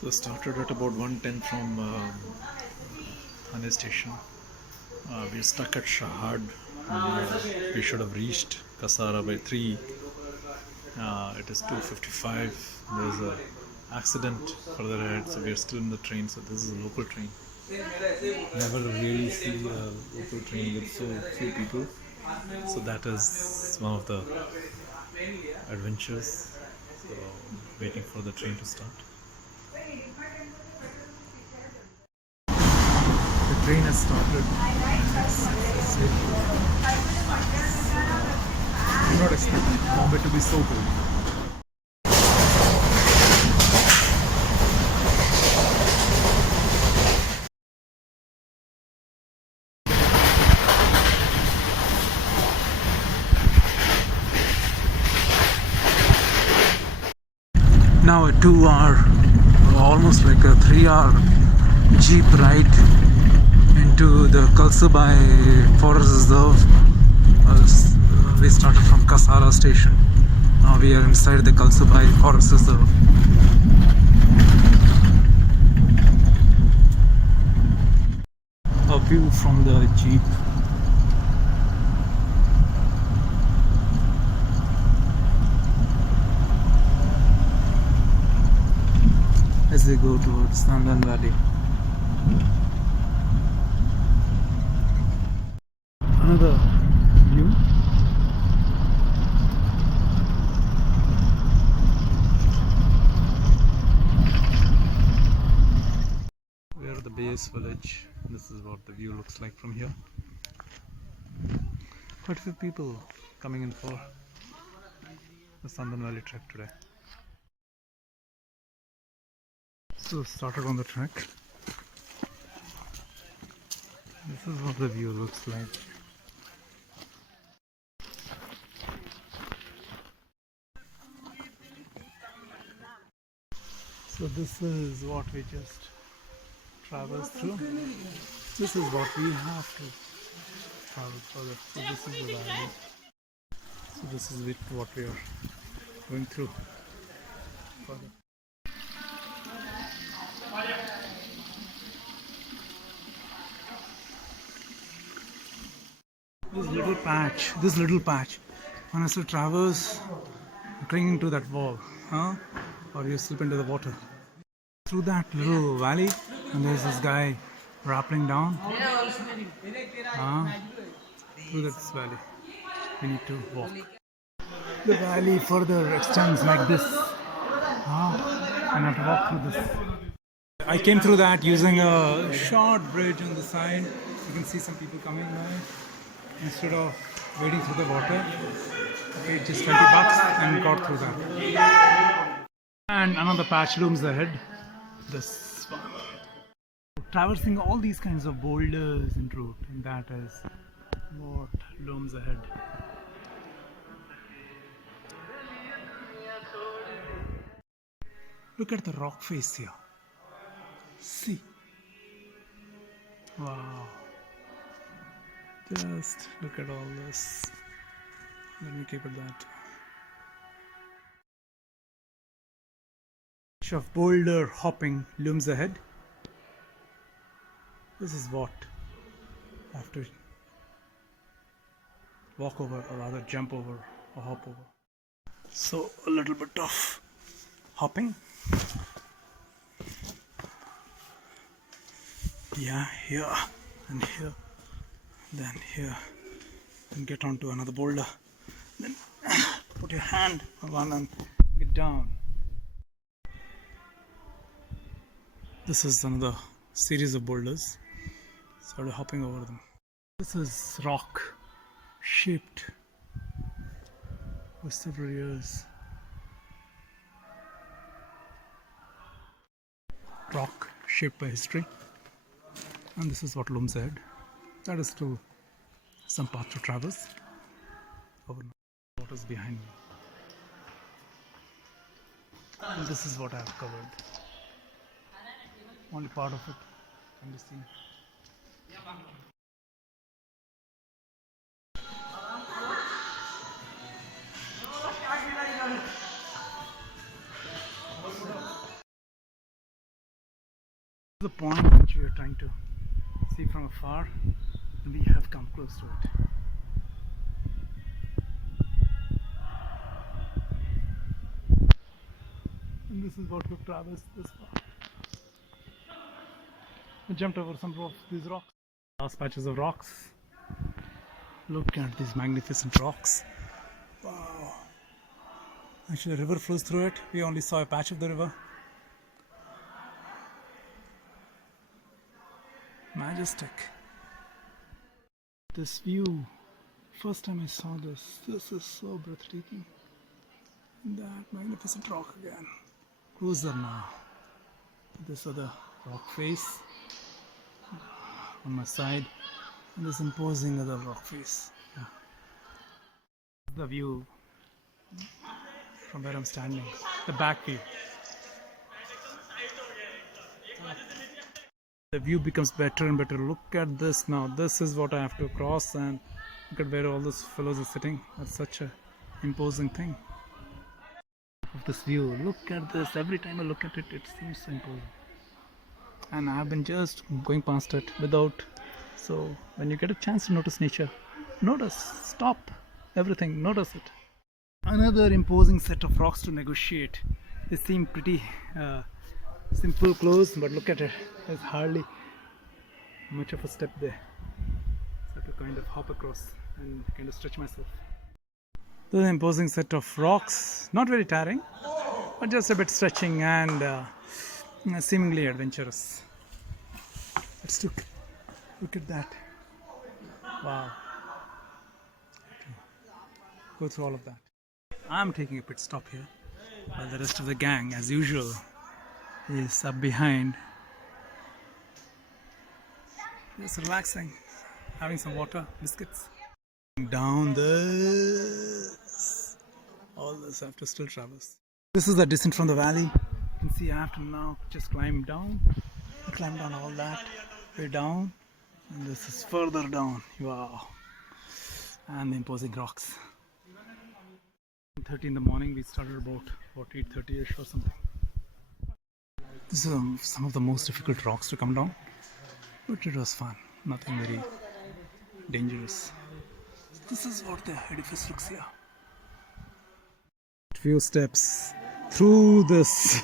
So started at about 1:10 from Thane station. We're stuck at Shahad. We should have reached Kasara by 3. It is 2:55. There's a accident further ahead, so we're still in the train. So this is a local train. Never really see a local train with so few people. So that is one of the adventures. So waiting for the train to start. The train has started. I did not expect Bombay to be so cold. Now a 2 hour, almost like a 3 hour jeep ride into the Kalsabai Forest Reserve. We started from Kasara station. Now we are inside the Kalsabai Forest Reserve. A view from the jeep. As they go towards Sandhan Valley. Another view. We are at the base village. This is what the view looks like from here. Quite a few people coming in for the Sandhan Valley trek today. So started on the trek. This is what the view looks like. So this is what we just traversed through. This is what we have to travel further. So this is the valley. So this is what we are going through further. This little patch, one has to traverse, clinging to that wall, or you slip into the water. Through that little valley, and there's this guy rappling down. Through this valley, we need to walk. The valley further extends like this, and I have to walk through this. I came through that using a short bridge on the side. You can see some people coming by. Instead of wading through the water, I paid just $20 and got through that. And another patch looms ahead. This one. Traversing all these kinds of boulders en route, and that is what looms ahead. Look at the rock face here. See. Wow. Just look at all this. Let me keep it that. Of boulder hopping looms ahead. This is what I have to walk over, or rather jump over or hop over. So a little bit of hopping. Yeah, here and here, then here, and get onto another boulder. Then put your hand on one and get down. This is another series of boulders. Started hopping over them. This is rock shaped for several years. Rock shaped by history. And this is what looms ahead. That is still some path to traverse. Over what is behind me. And this is what I have covered. Only part of it can be seen. The point which we are trying to see from afar, we have come close to it. And this is what we've traversed this far. We jumped over some of these rocks. Last patches of rocks. Look at these magnificent rocks. Wow. Actually, the river flows through it. We only saw a patch of the river. Majestic. This view, first time I saw this is so breathtaking. That magnificent rock again. Closer now. This other rock face on my side, and this imposing other rock face. Yeah. The view from where I'm standing, the back view. The view becomes better and better. Look at this now. This is what I have to cross, and look at where all those fellows are sitting. That's such a imposing thing. Of this view, look at this. Every time I look at it, it seems so imposing. And I've been just going past it without. So when you get a chance to notice nature, notice, stop everything, notice it. Another imposing set of rocks to negotiate. They seem pretty simple, close, but look at it. There's hardly much of a step there. So I have to kind of hop across and kind of stretch myself. This is an imposing set of rocks, not very tiring, but just a bit stretching and seemingly adventurous. Let's look at that. Wow. Okay. Go through all of that. I'm taking a pit stop here, while the rest of the gang, as usual, is up behind. Just relaxing, having some water, biscuits. Down this, all this I have to still traverse. This is the descent from the valley. You can see I have to now just climb down all that way down, and this is further down. Wow. And the imposing rocks. 8:30 in the morning. We started about 8:30ish or something. This is some of the most difficult rocks to come down, but it was fun. Nothing very dangerous. This is what the edifice looks here. Few steps through this.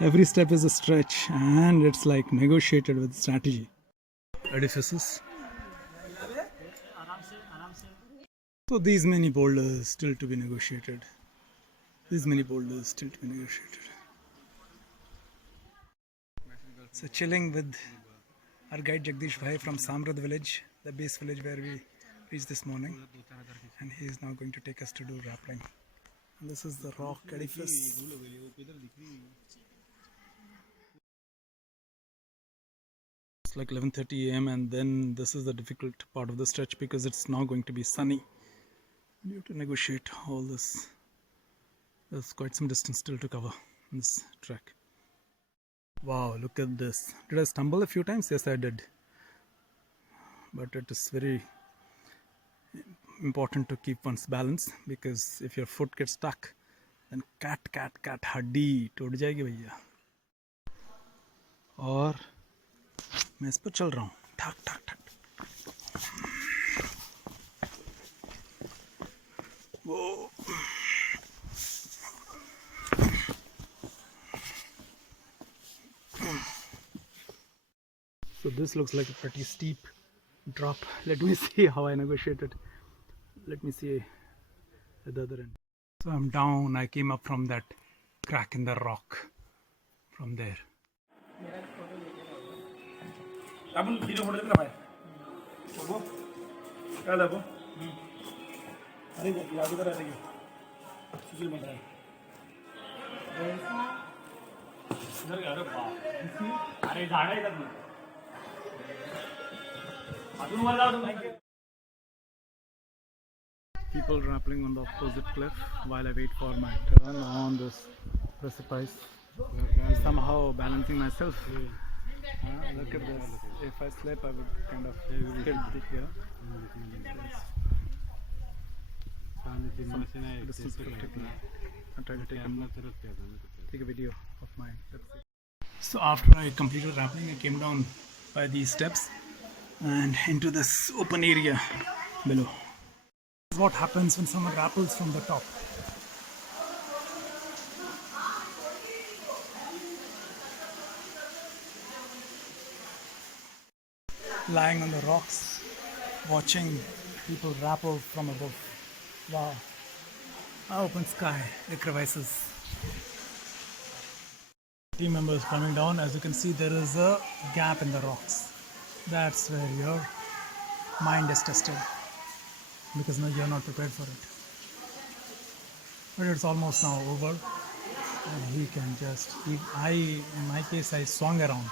Every step is a stretch, and it's like negotiated with strategy. Edifices. So these many boulders still to be negotiated. So chilling with our guide Jagdish Bhai from Samrad village, the base village where we reached this morning, and he is now going to take us to do rappling. And this is the rock edifice. It's like 11:30 a.m. and then this is the difficult part of the stretch because it's now going to be sunny. You have to negotiate all this. There's quite some distance still to cover in this trek. Wow, look at this. Did I stumble a few times? Yes, I did. But it is very important to keep one's balance, because if your foot gets stuck, then cat हड्डी टूट जाएगी भैया. और मैं इस पर चल रहा हूँ. ठक ठक ठक. Whoa. So this looks like a pretty steep drop. Let me see how I negotiated. Let me see at the other end. So I'm down. I came up from that crack in the rock from there. People rappling on the opposite cliff while I wait for my turn on this precipice. Somehow balancing myself. Look at this. If I slip, I would kind of hit here. Distance I'm trying to take a video of mine. Let's see. So after I completed rappelling, I came down by these steps and into this open area below. This is what happens when someone rappels from the top. Lying on the rocks, watching people rappel from above. Wow. Open sky, the crevices. Team members coming down. As you can see, there is a gap in the rocks. That's where your mind is tested, because now you're not prepared for it. But it's almost now over, and he can just. In my case, I swung around,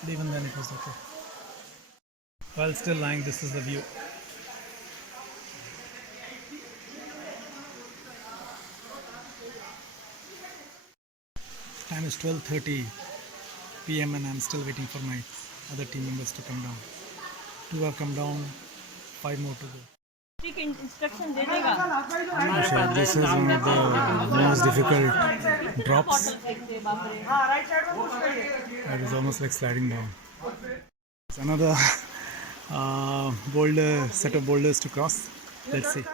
but even then it was okay. While still lying, this is the view. Time is 12:30 p.m. and I'm still waiting for my other team members to come down. 2 have come down, 5 more to go. This is one of the most difficult drops. It is almost like sliding down. It's another set of boulders to cross. Let's see.